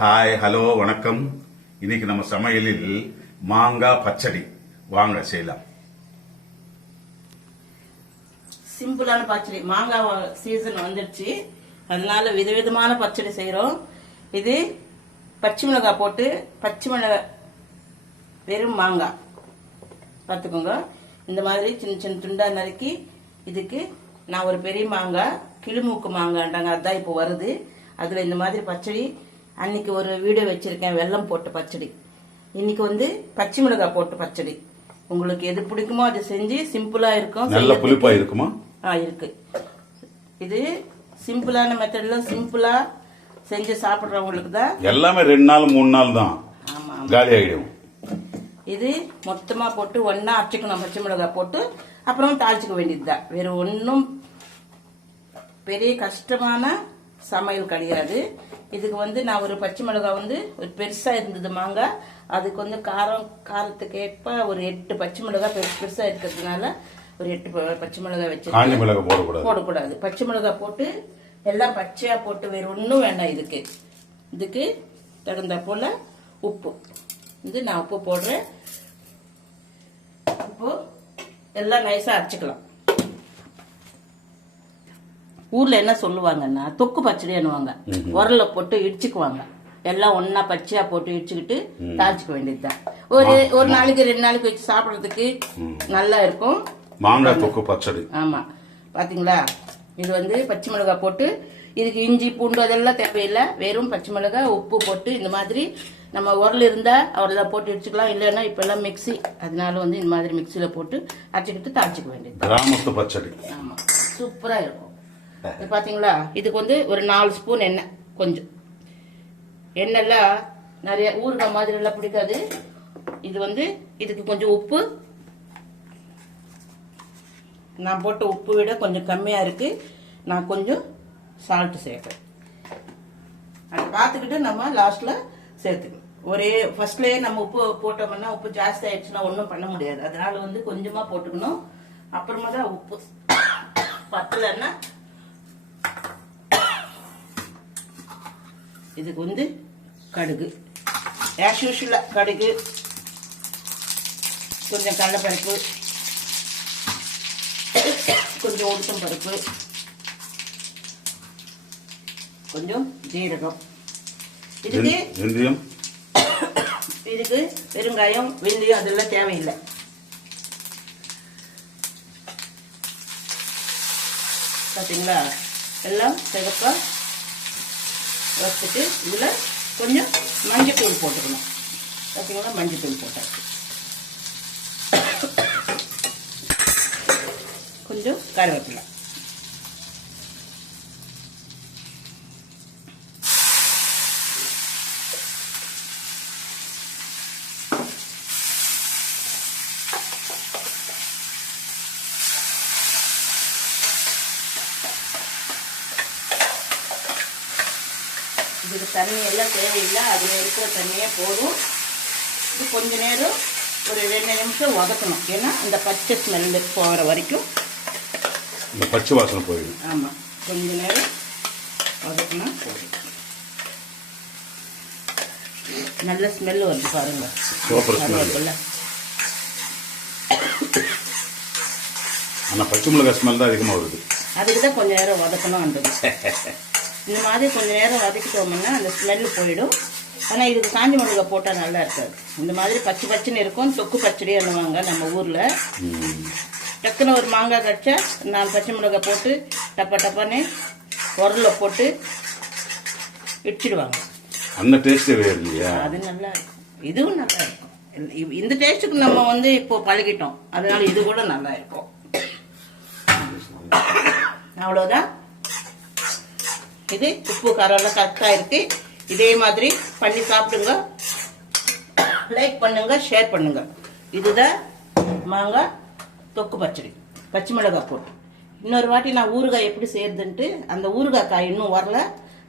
Hi hello வணக்கம். இன்னைக்கு நம்ம சமையலில் மாங்காய் பச்சடி வாங்க செய்யலாம். சிம்பிளான பச்சடி. மாங்காய் சீசன் வந்துடுச்சு, அதனால விதவிதமான பச்சடி செய்யறோம். இது பச்சை மிளகாய் போட்டு, பச்சை மிளகாய் வெறும் மாங்காய் பார்த்துக்கோங்க. இந்த மாதிரி சின்ன சின்ன துண்டா நறுக்கி, இதுக்கு நான் ஒரு பெரிய மாங்காய், கிளிமூக்கு மாங்காய்ன்றாங்க, அதுதான் இப்போ வருது. அதுல இந்த மாதிரி பச்சடி. அன்னைக்கு ஒரு வீடியோ வச்சிருக்கேன், வெல்லம் போட்டு பச்சடி. இன்னைக்கு பச்சை மிளகாய் போட்டு பச்சடி. உங்களுக்கு எது பிடிக்குமோ அது செஞ்சு சிம்பிளா இருக்கும். நல்ல புளிப்பா இருக்குமா? இருக்கு. இது சிம்பிளான மெத்தட்ல சிம்பிளா செஞ்சு சாப்பிடுறவங்களுக்கு தான். எல்லாமே 2 நாள் 3 நாள் தான் காலி ஆகிடும். இது மொத்தமா போட்டு ஒன்னா அரைச்சிக்கணும். பச்சை மிளகாய் போட்டு அப்புறம் தாளிச்சுக்க வேண்டியதுதான். வேற ஒன்னும் பெரிய கஷ்டமான சமையல் கிடையாது. இதுக்கு நான் ஒரு பச்சை மிளகாய் ஒரு பெருசா இருந்தது மாங்காய், அதுக்கு காரத்துக்கு ஏற்ப ஒரு 8 பச்சை மிளகாய் பெருசா இருக்கிறதுனால ஒரு 8 பச்சை மிளகாய் வச்சு போடக்கூடாது. பச்சை மிளகாய் போட்டு எல்லாம் பச்சையா போட்டு வேற ஒன்னும் வேண்டாம். இதுக்கு தகுந்த போல உப்பு. நான் உப்பு போடுறேன். உப்பு எல்லாம் நைஸா அரைச்சிக்கலாம். ஊர்ல என்ன சொல்லுவாங்கன்னா தொக்கு பச்சடி என்னவாங்க, உரல்ல போட்டு இடிச்சுக்குவாங்க. எல்லாம் ஒன்னா பச்சையா போட்டு இடிச்சுக்கிட்டு தாளிச்சுக்க வேண்டியதுதான். ஒரு நாளைக்கு 2 நாளைக்கு வச்சு சாப்பிடறதுக்கு நல்லா இருக்கும் மாங்காய் தொக்கு பச்சடி. ஆமா, பாத்தீங்களா? இது பச்சை மிளகாய் போட்டு, இதுக்கு இஞ்சி பூண்டு அதெல்லாம் தேவையில்லை. வெறும் பச்சை மிளகாய் உப்பு போட்டு இந்த மாதிரி நம்ம உரல் இருந்தா அவர்ல போட்டு இடிச்சுக்கலாம். இல்லைன்னா இப்ப எல்லாம் மிக்சி, அதனால இந்த மாதிரி மிக்சியில போட்டு அரைச்சிக்கிட்டு தாளிச்சுக்க வேண்டியது. கிராமத்து பச்சடி. ஆமா, சூப்பரா இருக்கும். பாத்தீங்களா? இதுக்கு ஒரு 4 ஸ்பூன் எண்ணெய். கொஞ்சம் எண்ணெய்லாம் நிறைய ஊறுகாய் மாதிரி எல்லாம் பிடிக்காது. இதுக்கு கொஞ்சம் உப்பு. நான் போட்ட உப்பு விட கொஞ்சம் கம்மியா இருக்கு. நான் கொஞ்சம் சால்ட் சேர்ப்பேன். அதை பார்த்துக்கிட்டு நம்ம லாஸ்ட்ல சேர்த்துக்கணும். ஃபர்ஸ்ட்லயே நம்ம உப்பு போட்டோம்னா உப்பு ஜாஸ்தி ஆயிடுச்சுன்னா ஒன்றும் பண்ண முடியாது. அதனால கொஞ்சமா போட்டுக்கணும். அப்புறமா தான் உப்பு பத்தலன்னா இதுக்கு கடுகு, ஆஸ் யூஷுவலா கடுகு, கொஞ்சம் கடலைப்பருப்பு, கொஞ்சம் உளுத்தம் பருப்பு, கொஞ்சம் ஜீரகம். இதுக்கு பெருங்காயம், வெந்தயம் அதெல்லாம் தேவையில்லை. பாத்தீங்களா? எல்லாம் சிகப்பா வச்சுட்டு இதுல கொஞ்சம் மஞ்சத்தூள் போட்டுக்கணும். பார்த்தீங்களா? மஞ்சத்தூள் போட்டாச்சு. கொஞ்சம் கருவேப்பிலை. இதுக்கு தண்ணி எல்லாம் தேவையில்லை, அதுல இருக்கிற தண்ணியே போதும். இது கொஞ்ச நேரம் ஒரு 2 நிமிஷம் வதக்கணும். ஏன்னா இந்த பச்சை ஸ்மெல் போகிற வரைக்கும், இந்த பச்சை வாசனை போயிடும். ஆமா, கொஞ்ச நேரம் வதக்கணும். போதும். நல்ல ஸ்மெல் வருது பாருங்க. ஆனா பச்சை மிளகாய் ஸ்மெல் தான் அதிகமா வருது. அதுக்கு தான் கொஞ்ச நேரம் வதக்கணும். இந்த மாதிரி கொஞ்ச நேரம் வதக்கிட்டோம்னா அந்த ஸ்மெல் போயிடும். ஆனா இதுக்கு காஞ்சி மிளகாய் போட்டா நல்லா இருக்காது. இந்த மாதிரி பச்சை பச்சைன்னு இருக்கும். தொக்கு பச்சடி என்னவாங்க நம்ம ஊர்ல. டக்குன்னு ஒரு மாங்காய் கடிச்சா 4 பச்சை மிளகாய் போட்டு டப்பான்னு உரல்ல போட்டு இடிச்சிடுவாங்க. அந்த டேஸ்ட் இல்லையா? அது நல்லா இருக்கும். இதுவும் நல்லா இருக்கும். இந்த டேஸ்ட்டுக்கு நம்ம இப்போ பழகிட்டோம், அதனால இது கூட நல்லா இருக்கும். அவ்வளவுதான். இது உப்பு காரம் எல்லாம் கரெக்டா இருக்கு. இதே மாதிரி பண்ணி சாப்பிடுங்க. லைக் பண்ணுங்க, ஷேர் பண்ணுங்க. இதுதான் மாங்காய் தொக்கு பச்சடி, பச்சை மிளகாய் போட்டு. இன்னொரு வாட்டி நான் ஊறுகாய் எப்படி செய்யறதுன்ட்டு, அந்த ஊறுகாய் காய் இன்னும் வரல,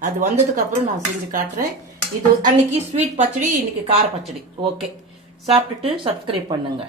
அது வந்ததுக்கு அப்புறம் நான் செஞ்சு காட்டுறேன். இது அன்னைக்கு ஸ்வீட் பச்சடி, இன்னைக்கு கார பச்சடி. ஓகே, சாப்பிட்டுட்டு சப்ஸ்கிரைப் பண்ணுங்க.